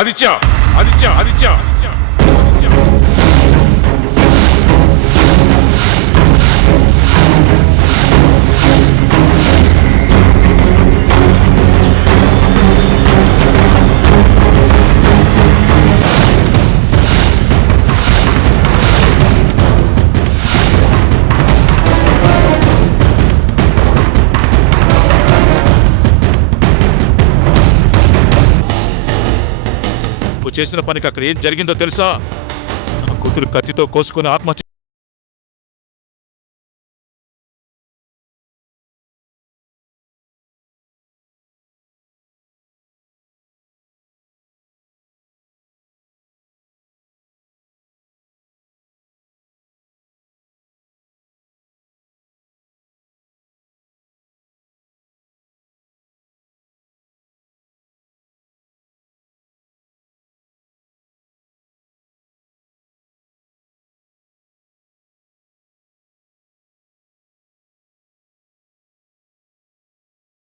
ఆదిత్య ఆదిత్య ఆదిత్య ఆదిత్య ఆదిత్య చేసిన పనికి అక్కడ ఏం జరిగిందో తెలుసా? నా కూతురు కత్తితో కోసుకుని ఆత్మహత్య.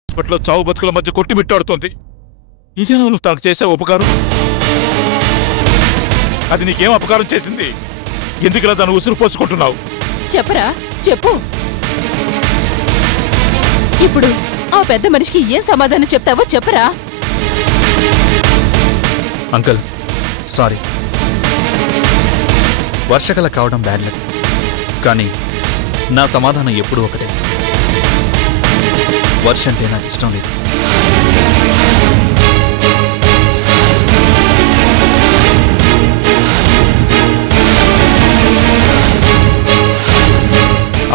హాస్పిటల్లో చావు బతుకుల మధ్య కొట్టిమిట్టాడుతోంది. ఇదేనా నువ్వు తనకు చేసే ఉపకారం? అది నీకేం అపకారం చేసింది? ఎందుకులా దాన్ని ఉసురు పోసుకుంటున్నావు? చెప్పరా, చెప్పు. ఇప్పుడు ఆ పెద్ద మనిషికి ఏం సమాధానం చెప్తావో చెప్పరా. అంకుల్ సారీ, వర్షకల కావడం బ్యాడ్ లక్. కానీ నా సమాధానం ఎప్పుడూ ఒకటే, వర్ష అంటే నాకు ఇష్టం లేదు.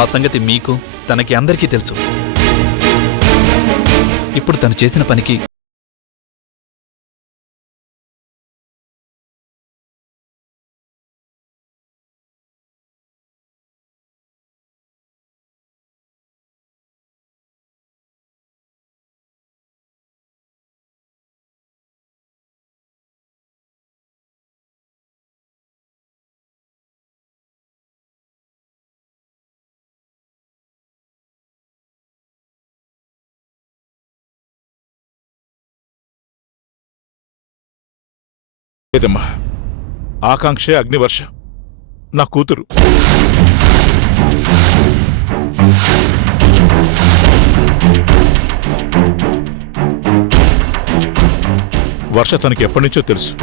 ఆ సంగతి మీకు తనకి అందరికీ తెలుసు. ఇప్పుడు తను చేసిన పనికి లేదమ్మా, ఆకాంక్షే అగ్నివర్ష నా కూతురు. వర్ష తనకి ఎప్పటి నుంచో తెలుసు.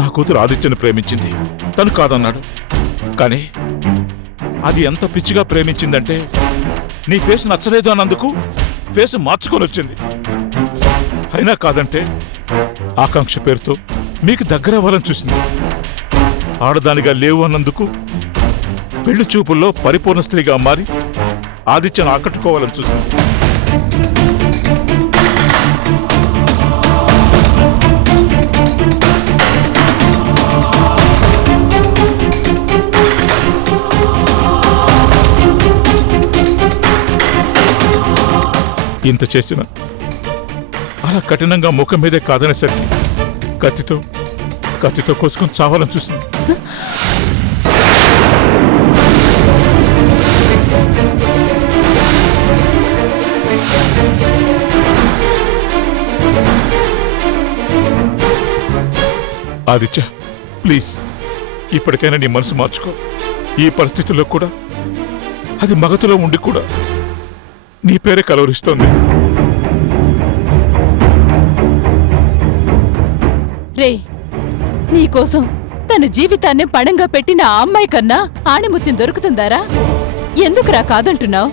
నా కూతురు ఆదిత్యను ప్రేమించింది, తను కాదన్నాడు. కానీ అది ఎంత పిచ్చిగా ప్రేమించిందంటే, నీ ఫేస్ నచ్చలేదు అన్నందుకు ఫేస్ మార్చుకొని వచ్చింది. అయినా కాదంటే ఆకాంక్ష పేరుతో మీకు దగ్గర అవ్వాలని చూసింది. ఆడదానిగా లేవు అన్నందుకు పెళ్లి చూపుల్లో పరిపూర్ణ స్త్రీగా మారి ఆదిత్యను ఆకట్టుకోవాలని చూసింది. ఇంత చేసిన అలా కఠినంగా ముఖం మీదే కాదనేసరికి కత్తితో కోసుకొని చావాలని చూసింది. ఆదిత్య ప్లీజ్, ఇప్పటికైనా నీ మనసు మార్చుకో. ఈ పరిస్థితుల్లో కూడా అది మగతలో ఉండి కూడా నీ పేరే కలవరిస్తోంది. రే, నీకోసం తన జీవితాన్ని పణంగా పెట్టిన ఆ అమ్మాయి కన్నా ఆణిముత్యం దొరుకుతుందారా? ఎందుకురా కాదంటున్నావు?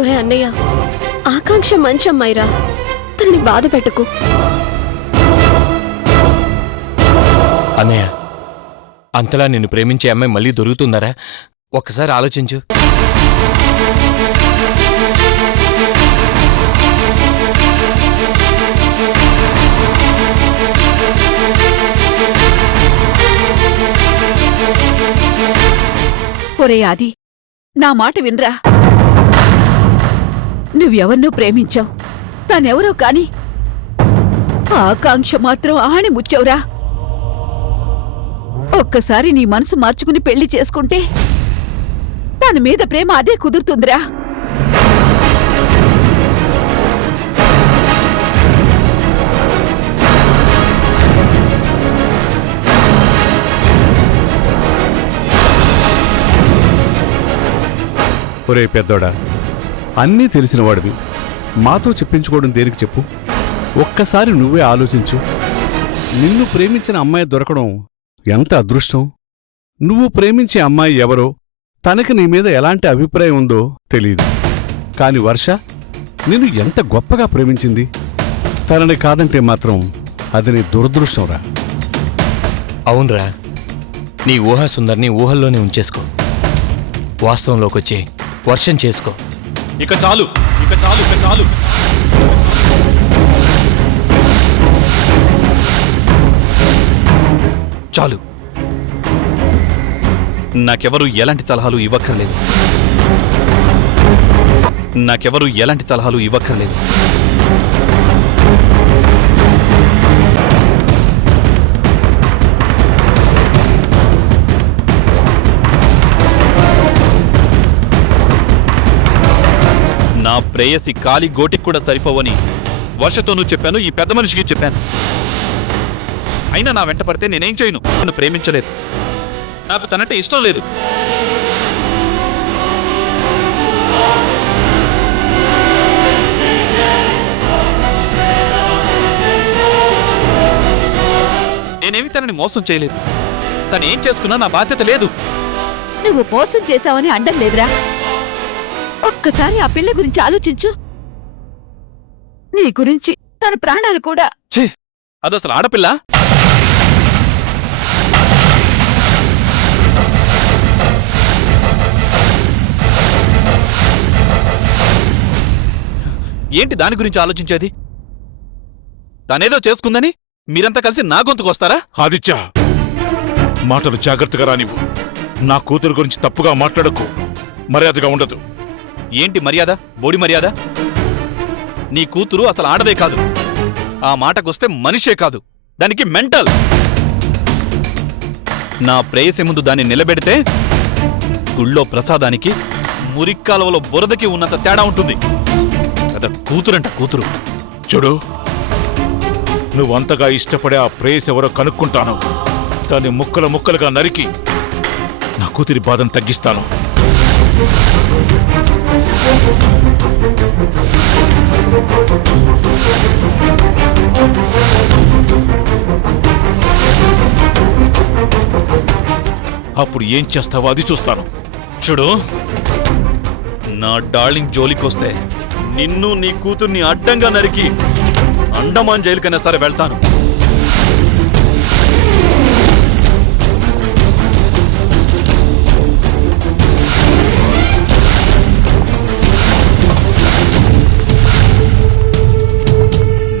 ఒరే అన్నయ్య, ఆకాంక్ష మంచి అమ్మాయిరా, తనని బాధ పెట్టుకో. అన్నయ్య, అంతలా నిన్ను ప్రేమించే అమ్మాయి మళ్ళీ దొరుకుతుందరా? ఒక్కసారి ఆలోచించు. ఒరే ఆది, నా మాట వినరా. నువ్వెవరినో ప్రేమించావు, తానెవరో కాని ఆకాంక్ష మాత్రం ఆణి ముచ్చావురా. ఒక్కసారి నీ మనసు మార్చుకుని పెళ్లి చేసుకుంటే తన మీద ప్రేమ అదే కుదురుతుందిరా. ఒరే పెద్దోడా, అన్నీ తెలిసినవాడివి, మాతో చెప్పించుకోవడం దేనికి చెప్పు? ఒక్కసారి నువ్వే ఆలోచించు. నిన్ను ప్రేమించిన అమ్మాయి దొరకడం ఎంత అదృష్టం. నువ్వు ప్రేమించే అమ్మాయి ఎవరో, తనకి నీ మీద ఎలాంటి అభిప్రాయం ఉందో తెలీదు. కాని వర్ష నిన్ను ఎంత గొప్పగా ప్రేమించింది. తనని కాదంటే మాత్రం అది నీ దురదృష్టంరా. అవునరా, నీ ఊహా సుందర్ని ఊహల్లోనే ఉంచేసుకో. వాస్తవంలోకొచ్చి వర్షం చేసుకో. ఇక చాలు. చాలు. నాకెవరూ ఎలాంటి సలహాలు ఇవ్వక్కర్లేదు. నా ప్రేయసి కాలి గోటికి కూడా సరిపోవని వర్షతోనూ చెప్పాను, ఈ పెద్ద మనిషికి చెప్పాను. అయినా నా వెంట పడితే నేనేం చేయను. నన్ను ప్రేమించలేదు, నాకు తనంటే ఇష్టం లేదు. నేనేమి తనని మోసం చేయలేదు. తను ఏం చేసుకున్నా నా బాధ్యత లేదు. నువ్వు మోసం చేశావని అండం లేదురా. ఒక్కసారి ఆ పిల్ల గురించి ఆలోచించు. నీ గురించి తన ప్రాణాలు కూడా. ఛీ, అదసలు ఆడపిల్ల. ఏంటి దాని గురించి ఆలోచించేది? తనేదో చేసుకుందని మీరంతా కలిసి నా గొంతుకొస్తారా? ఆదిత్య, మాటలు జాగ్రత్తగా రానివ్వు. నా కూతురు గురించి తప్పుగా మాట్లాడకు. మర్యాదగా ఉండదు. ఏంటి మర్యాద? బోడి మర్యాద? నీ కూతురు అసలు ఆడదే కాదు. ఆ మాటకొస్తే మనిషే కాదు, దానికి మెంటల్. నా ప్రేయసి ముందు దాన్ని నిలబెడితే గుళ్ళో ప్రసాదానికి మురిక్కాలవలో బురదకి ఉన్నంత తేడా ఉంటుంది. కదా కూతురంట కూతురు. చూడు, నువ్వంతగా ఇష్టపడే ఆ ప్రేయస్ ఎవరో కనుక్కుంటాను. దాన్ని ముక్కలు ముక్కలుగా నరికి నా కూతురి బాధను తగ్గిస్తాను. అప్పుడు ఏం చేస్తావో అది చూస్తాను. చూడు, నా డార్లింగ్ జోలికొస్తే నిన్ను నీ కూతుర్ని అడ్డంగా నరికి అండమాన్ జైలుకైనా సరే వెళ్తాను.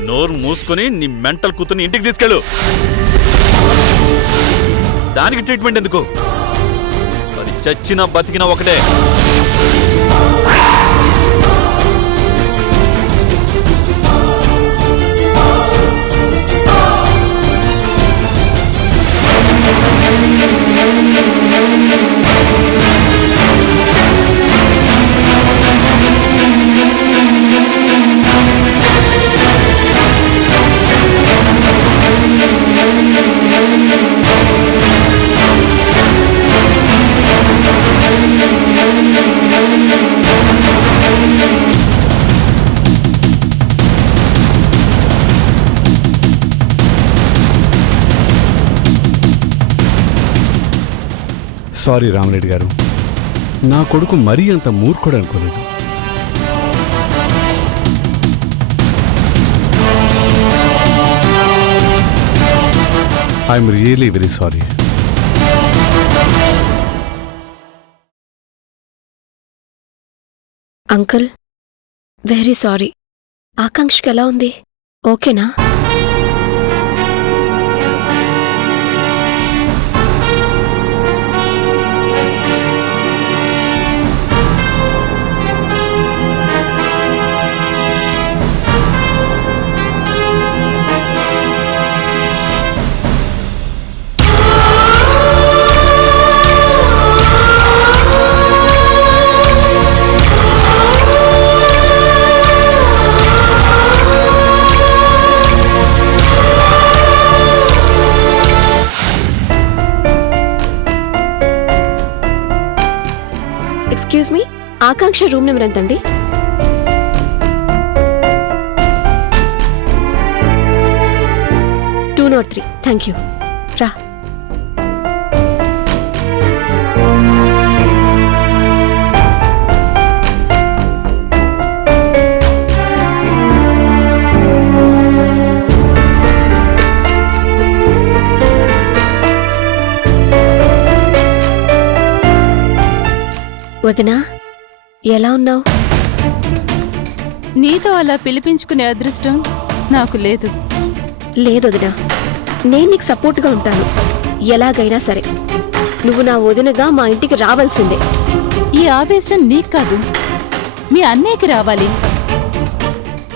నోరు మూసుకొని నీ మెంటల్ కూతుర్ని ఇంటికి తీసుకెళ్ళు. దానికి ట్రీట్మెంట్ ఎందుకు? అది చచ్చినా బతికినా ఒకటే. సారీ రామరెడ్డి గారు, నా కొడుకు మరీ అంత మూర్ఖుడు అనుకోలేదు. I'm really very sorry. Uncle, very sorry. ఆకాంక్షకి ఎలా ఉంది? ఓకేనా? Excuse me, Akanksha room number ఎంతండి? టూ 203. Thank you. రా. వదినా, ఎలా ఉన్నావు? నీతో అలా పిలిపించుకునే అదృష్టం నాకు లేదు. లేదొదినా, నేను నీకు సపోర్ట్గా ఉంటాను. ఎలాగైనా సరే నువ్వు నా వదినగా మా ఇంటికి రావాల్సిందే. ఈ ఆవేశం నీకు కాదు, మీ అన్నయ్యకి రావాలి.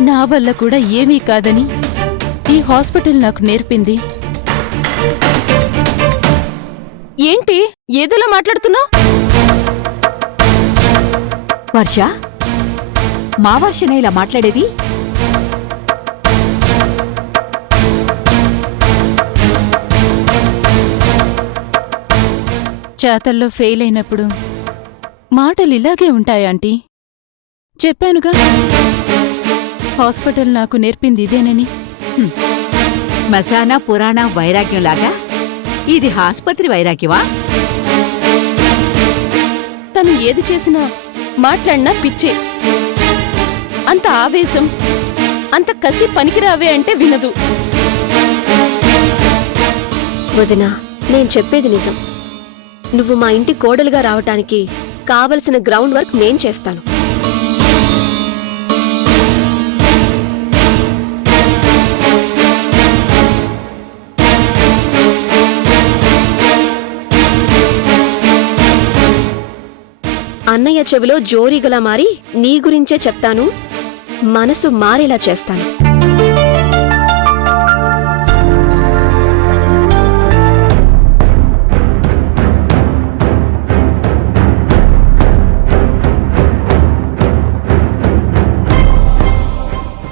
నా వల్ల కూడా ఏమీ కాదని ఈ హాస్పిటల్ నాకు నేర్పింది. ఏంటి ఏదోలా మాట్లాడుతున్నావు? వర్ష, మా వర్షనే ఇలా మాట్లాడేది? చేతల్లో ఫెయిల్ అయినప్పుడు మాటలు ఇలాగే ఉంటాయాంటీ. చెప్పానుగా, హాస్పిటల్ నాకు నేర్పింది ఇదేనని. శ్మశాన పురాణ వైరాగ్యంలాగా ఇది ఆస్పత్రి వైరాగ్యమా? తను ఏది చేసినా మాట్లాడినా పిచ్చే. అంత ఆవేశం, అంత కసి పనికిరావే అంటే వినదు. వదినా, నేను చెప్పేది నిజం. నువ్వు మా ఇంటి కోడలుగా రావటానికి కావలసిన గ్రౌండ్ వర్క్ నేను చేస్తాను. అన్నయ్య చెవిలో జోరీగలా మారి నీ గురించే చెప్తాను, మనసు మారేలా చేస్తాను.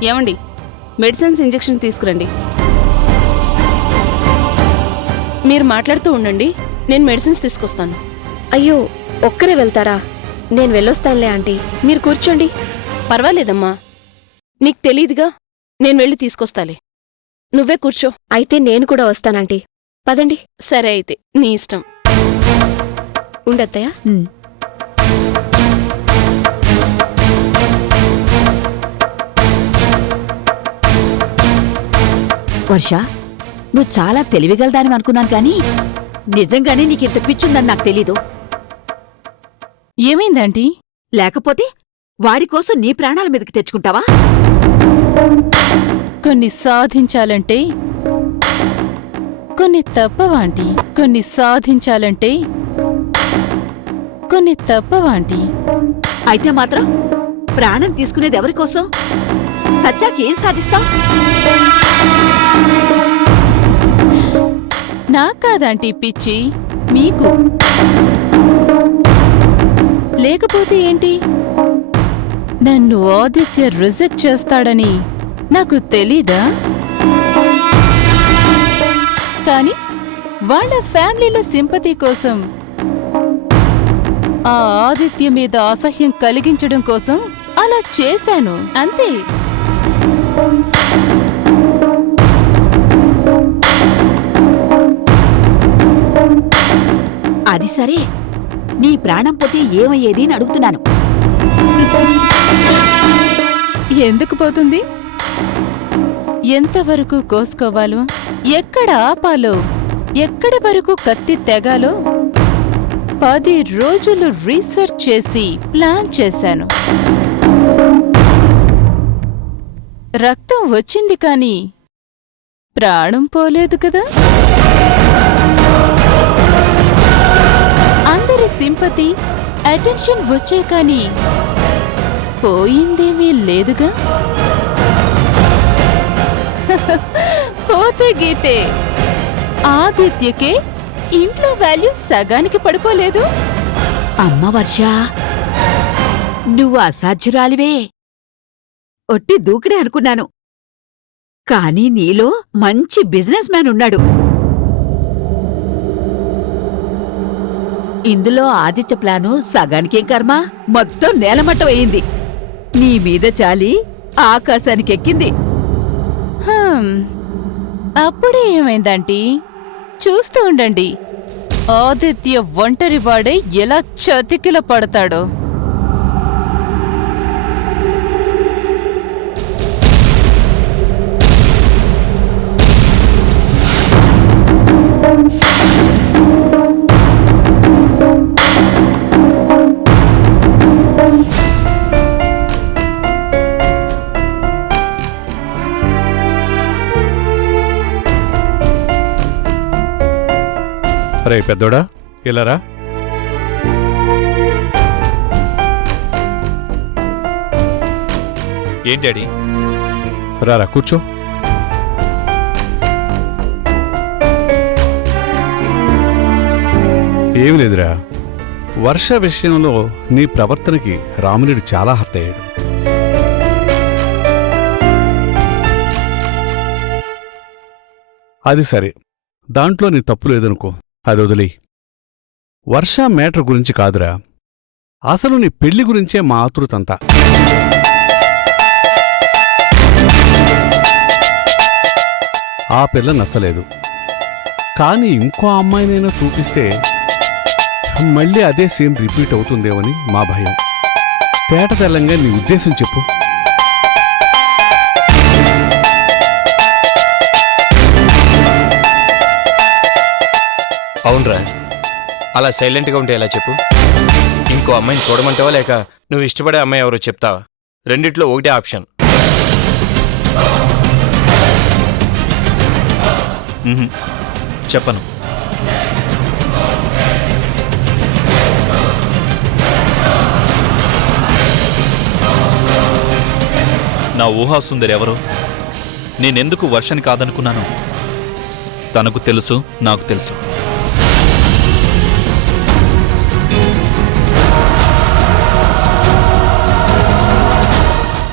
ఏమండి, మెడిసిన్స్ ఇంజెక్షన్ తీసుకురండి. మీరు మాట్లాడుతూ ఉండండి, నేను మెడిసిన్స్ తీసుకొస్తాను. అయ్యో, ఒక్కరే వెళ్తారా? నేను వెళ్ళొస్తానులే ఆంటీ, మీరు కూర్చోండి. పర్వాలేదమ్మా, నీకు తెలీదుగా, నేను వెళ్ళి తీసుకొస్తాలే. నువ్వే కూర్చో. అయితే నేను కూడా వస్తానంటీ. పదండి. సరే అయితే, నీ ఇష్టం. ఉండత్తయ్యా. వర్ష, నువ్వు చాలా తెలివిగలదాని అనుకున్నాను కానీ నిజంగానే నీకింత పిచ్చుందని నాకు తెలీదు. ఏమైందంటీ? లేకపోతే వాడి కోసం నీ ప్రాణాల మీదకి తెచ్చుకుంటావా? కొన్ని సాధించాలంటే కొన్ని తప్పవాంటీ. కొన్ని సాధించాలంటే కొన్ని తప్పవాంటీ. అయితే మాత్రం ప్రాణం తీసుకునేది ఎవరి కోసం? సత్యాకి ఏం సాధిస్తాం? నాకు కాదంటీ పిచ్చి, మీకు. లేకపోతే ఏంటి? నన్ను ఆదిత్య రిజెక్ట్ చేస్తాడని నాకు తెలీదా? కానీ వాళ్ళ ఫ్యామిలీలో సింపతి కోసం, ఆ ఆదిత్య మీద అసహ్యం కలిగించడం కోసం అలా చేశాను, అంతే. అది సరే, నీ ప్రాణం పోతే ఏమయ్యేది అని అడుగుతున్నాను. ఎందుకు పోతుంది? ఎంతవరకు కోసుకోవాలో, ఎక్కడ ఆపాలో, ఎక్కడి వరకు కత్తి తెగాలో 10 రోజులు రీసెర్చ్ చేసి ప్లాన్ చేశాను. రక్తం వచ్చింది కానీ ప్రాణం పోలేదు కదా. అందరి సింపతి, అటెన్షన్ వచ్చే కానీ పోయిందేమీ లేదుగా. పోతే గీతే ఆదిత్యకే ఇంట్లో వాల్యూ సగానికి పడిపోలేదు. అమ్మ వర్ష, నువ్వు అసాధ్యురాలివే. ఒట్టి దూకుడే అనుకున్నాను, కానీ నీలో మంచి బిజినెస్ మ్యాన్ ఉన్నాడు. ఇందులో ఆదిత్య ప్లాను సగానికేం కర్మ మొత్తం నేలమట్టం అయింది. నీ మీద చాలి ఆకాశానికి ఎక్కింది. హమ్, అప్పుడే ఏమైందంటీ? చూస్తూ ఉండండి, ఆదిత్య ఒంటరి వాడే ఎలా చతికిల పడతాడో. అరే పెద్దోడా, ఇలారా. ఏంటి డాడీ? రారా కూర్చో. ఏమి లేదురా, వర్ష విషయంలో నీ ప్రవర్తనకి రామునుడు చాలా హర్ట్ అయ్యాడు. అది సరే, దాంట్లో నీ తప్పు లేదనుకో, అది వదిలి. వర్ష మేటర్ గురించి కాదురా, అసలు నీ పెళ్లి గురించే మా ఆతృతంతా. ఆ పిల్ల నచ్చలేదు, కానీ ఇంకో అమ్మాయినైనా చూపిస్తే మళ్ళీ అదే సీన్ రిపీట్ అవుతుందేమని మా భయం. తేట తెల్లంగా నీ ఉద్దేశం చెప్పు. అవునరా, అలా సైలెంట్గా ఉంటే ఎలా చెప్పు? ఇంకో అమ్మాయిని చూడమంటావా లేక నువ్వు ఇష్టపడే అమ్మాయి ఎవరో చెప్తావా? రెండిట్లో ఒకటే ఆప్షన్. చెప్పను. నా ఊహాసుందరి ఎవరో, నేనెందుకు వర్షని కాదనుకున్నాను తనకు తెలుసు, నాకు తెలుసు.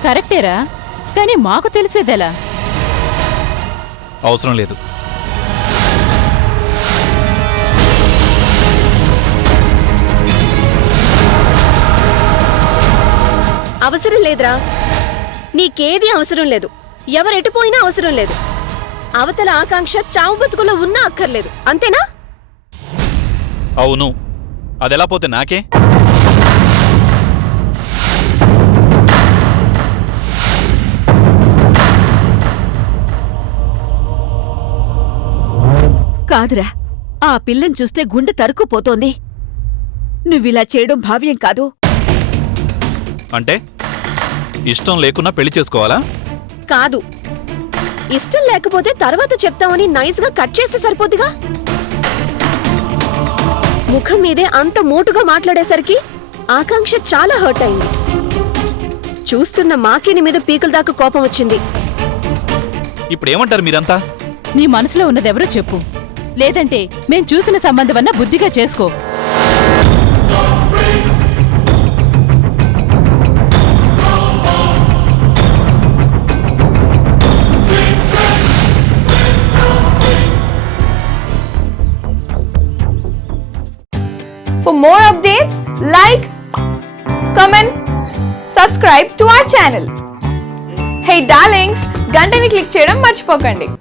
కరెక్టేరా, కానీ మాకు తెలిసేదెలా? అవసరం లేదు. అవసరం లేదురా, నీకేది అవసరం లేదు. ఎవరెటుపోయినా అవసరం లేదు. అవతల ఆకాంక్ష చావు బతుకులో ఉన్నా అక్కర్లేదు, అంతేనా? అవును, అదెలా పోతే నాకే? కాదురా, ఆ పిల్లని చూస్తే గుండె తరుక్కుపోతోంది. నువ్విలా చేయడం భావ్యం కాదు. అంటే ఇష్టం లేకున్నా పెళ్లి చేసుకోవాలా? కాదు, ఇష్టం లేకపోతే తర్వాత చెప్తామని నైస్గా కట్ చేస్తే సరిపోద్దిగా. ముఖం మీదే అంత మోటుగా మాట్లాడేసరికి ఆకాంక్ష చాలా హర్ట్ అయింది. చూస్తున్న మాకే నీ మీద పీకల దాకా కోపం వచ్చింది. ఇప్పుడేమంటారు మీరంతా? నీ మనసులో ఉన్నదెవరో చెప్పు, లేదంటే మేం చూసిన సంబంధమన్నా బుద్ధిగా చేసుకో. For more updates, like, comment, subscribe to our channel. Hey darlings, గంటని click చేయడం మర్చిపోకండి.